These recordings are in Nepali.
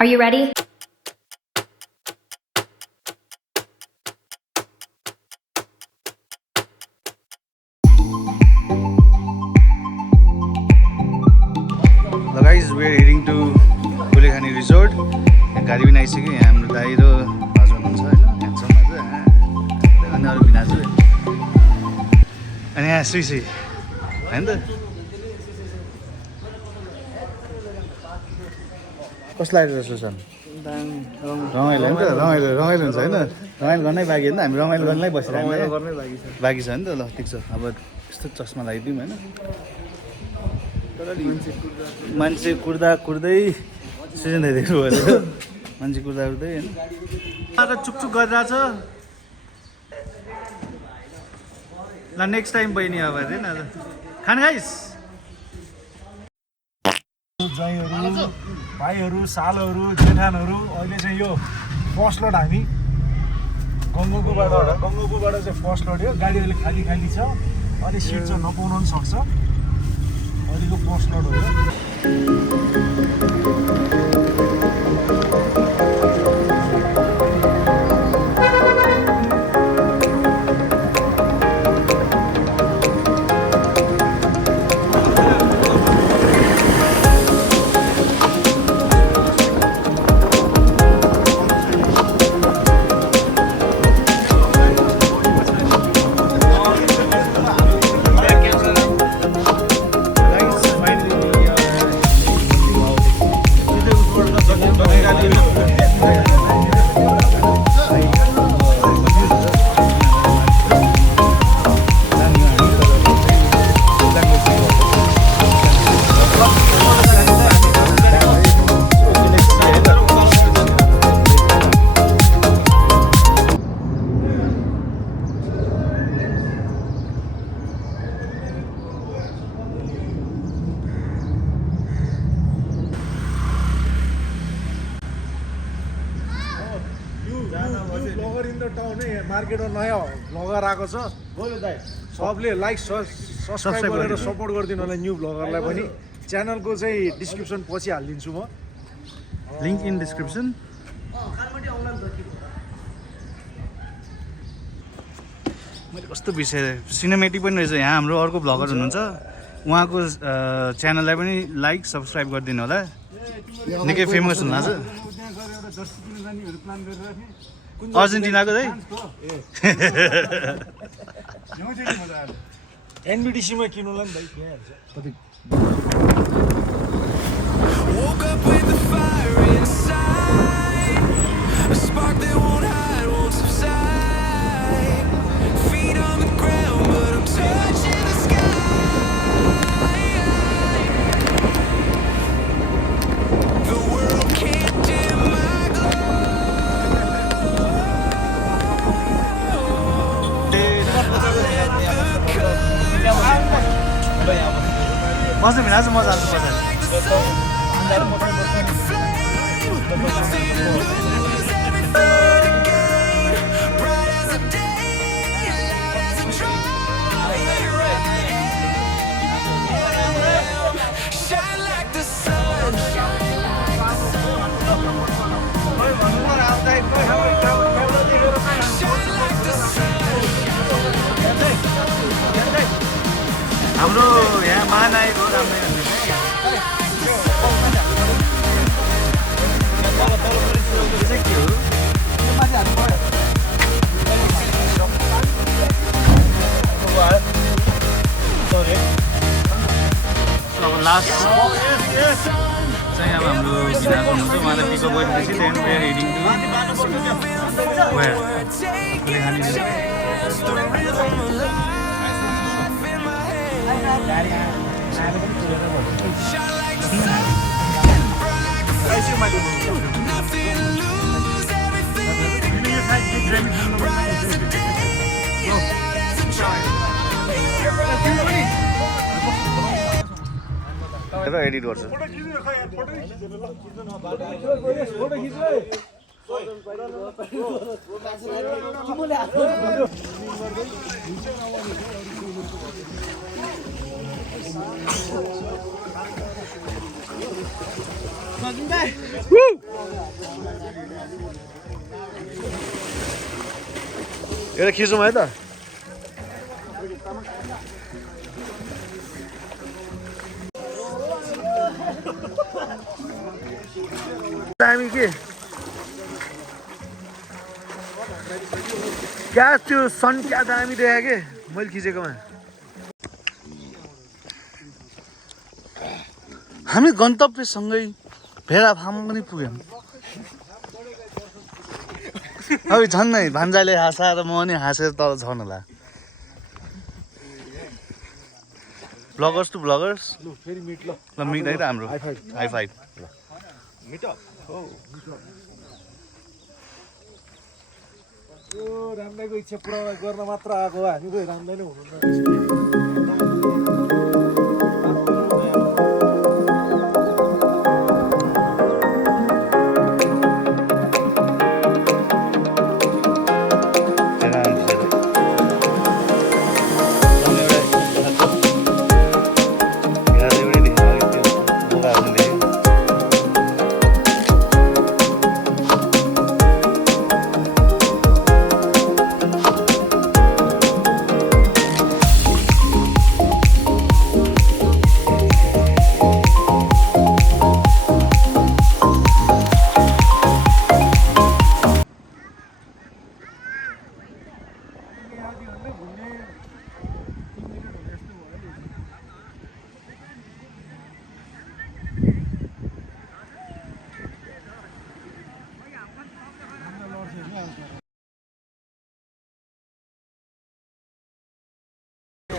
Are you ready? Hello guys, we are heading to Kulekhani Resort. गाडी पनि आइसक्यो यहाँ हाम्रो दाइ र भाजु हुनुहुन्छ हैन ह्यान्डसम भाजु अनि अरु भिनाजु अनि यहाँ सुइसी हैन त कस्तो लाग्यो सुसन रमाइलो हैन त रमाइलो हुन्छ हैन रमाइलो गर्नै बाँकी हैन हामी रमाइलो गर्नै बसिरहेको बाँकी छ नि त ल ठिक छ अब यस्तो चस्मा लगाइदिउँ हैन मान्छे कुर्दै सिजन देख्नु भयो मान्छे कुर्दै हैन चुकचुक गरिरहेछ ल नेक्स्ट टाइम बहिनी अब हेर्दैन खान गाइस भाइहरू सालहरू जेठानहरू अहिले चाहिँ यो फर्स्ट लोड हामी गङ्गोकोबाट चाहिँ फर्स्ट लोड हो गाडी अहिले खाली छ अनि सिट चाहिँ नपाउन पनि सक्छ अहिलेको फर्स्ट लोड हो ब्लगर इन द टाउन है मार्केटमा नयाँ ब्लगर आएको छ सबले लाइक सब्सक्राइब गरेर सपोर्ट गरिदिनु होला न्यू ब्लगरलाई पनि च्यानलको चाहिँ डिस्क्रिप्सन पछि हालिदिन्छु म लिंक इन डिस्क्रिप्सन मैले कस्तो विषय सिनेमेटिक पनि रहेछ यहाँ हाम्रो अर्को ब्लगर हुनुहुन्छ उहाँको च्यानललाई पनि लाइक सब्सक्राइब गरिदिनु होला निकै फेमस हुनुहुन्छ अर्जेन्टिनाको दाइ एनबिडिसीमा किन्नुला नि भाइ Woke up with the fire inside, a spark that won't hide, won't subside. Feet on the ground, but I'm touching the sky. The world can't dim my बस्नु भिनाजु म जान्छु पछाडि हाम्रो यहाँ महानायकको राम्रै के हो अब लास्ट चाहिँ अब हाम्रो भिनाजु हुनुहुन्छ उहाँलाई पिकअप गरेपछि त्यहाँदेखि where heading to where Kulekhani edit गर्छु एउटा खिचौँ है त दामी के क्या त्यो सन क्या दामी देखायो के मैले खिचेकोमा हामी गन्तव्यसँगै भेडा फार्म पनि पुग्यौँ अब झन् नै भान्जाले हाँसाएर म पनि हाँसेर तल झर्न होला ब्लगर्स टु ब्लगर्स फेरि मिट ल ल मिट है त हाम्रो हाई फाइभ मिट यो रामदाईको इच्छा पुरा गर्न मात्र आएको हो हामी कोही रामदाई नै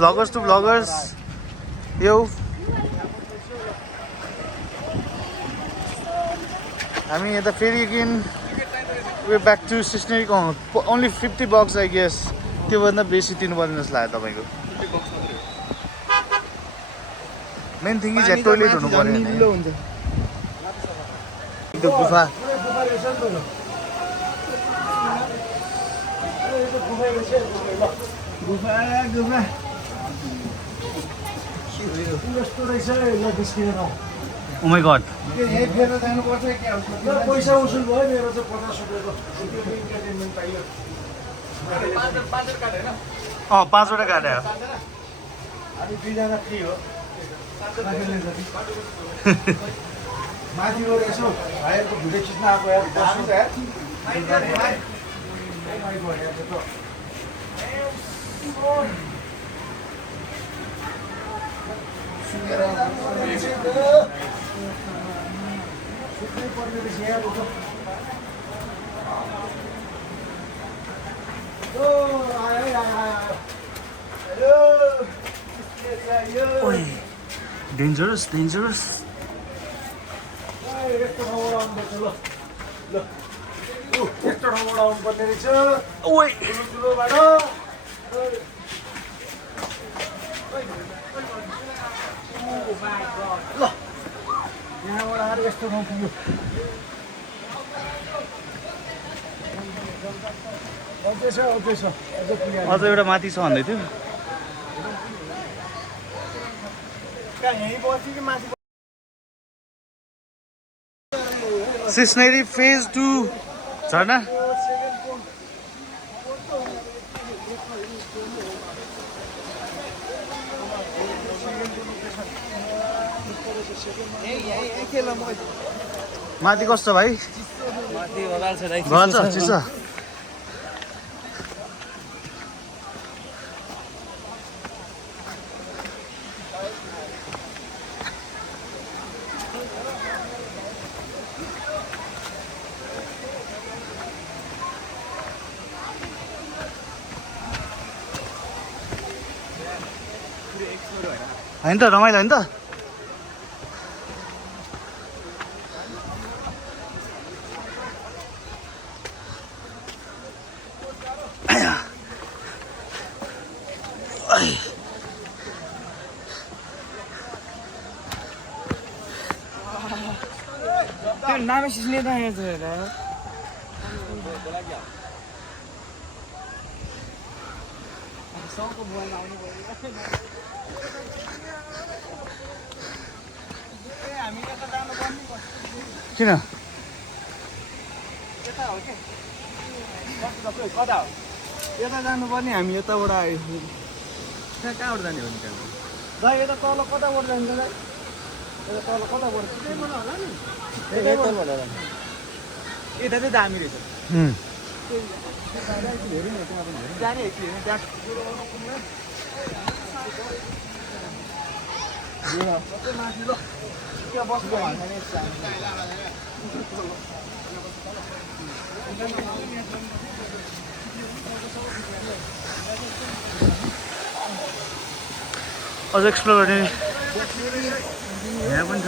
Vloggers to vloggers. Yo. I mean, at the ferry again, we're back to Sisneri. Only $50, I guess. त्यो भन्दा बेसी तिर्नुपर्ने जस्तो लाग्यो तपाईँको मेन थिङ इज टोइलेट हुनु पर्यो त्यो गुफा Oh my god. पैसा उसुल भयो मेरो चाहिँ 50 रुपैयाँको इन्टरटेनमेन्ट पाइयो 5वटा काट्यो अनि 2 जना फ्री हो माथि गएर यसो भाइहरूको भिडियो खिच्न आएको यार बस्नु त Dangerous, dangerous. Oi. अझ एउटा माथि छ भन्दै थियो सिस्नेरी फेज 2 झर्ना माथि कस्तो भाइ भन्छ चिसो होइन त रमाइलो होइन त नामै सिस्ने त यहाँ छ किन कता हो यता जानुपर्ने हामी यताबाट आयो कहाँबाट जाने हो नि त्यहाँ दाइ यता तल कताबाट जान्छ दाइ यता तल कताबाट यता चाहिँ दामी रहेछ जाने त्यहाँ माथि ल त्यहाँ बस्नु अझ एक्सप्लोर गर्ने यहाँ पनि छ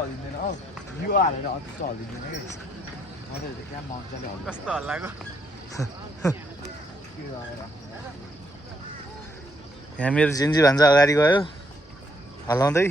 हल्लिँदैन हौ यो हालेर त्यस्तो हल्लिँदैन कि मजाले क्या मजाले हल्छ कस्तो हल्लाएको यहाँ मेरो जेन्जी भान्जा अगाडि गयो हल्लाउँदै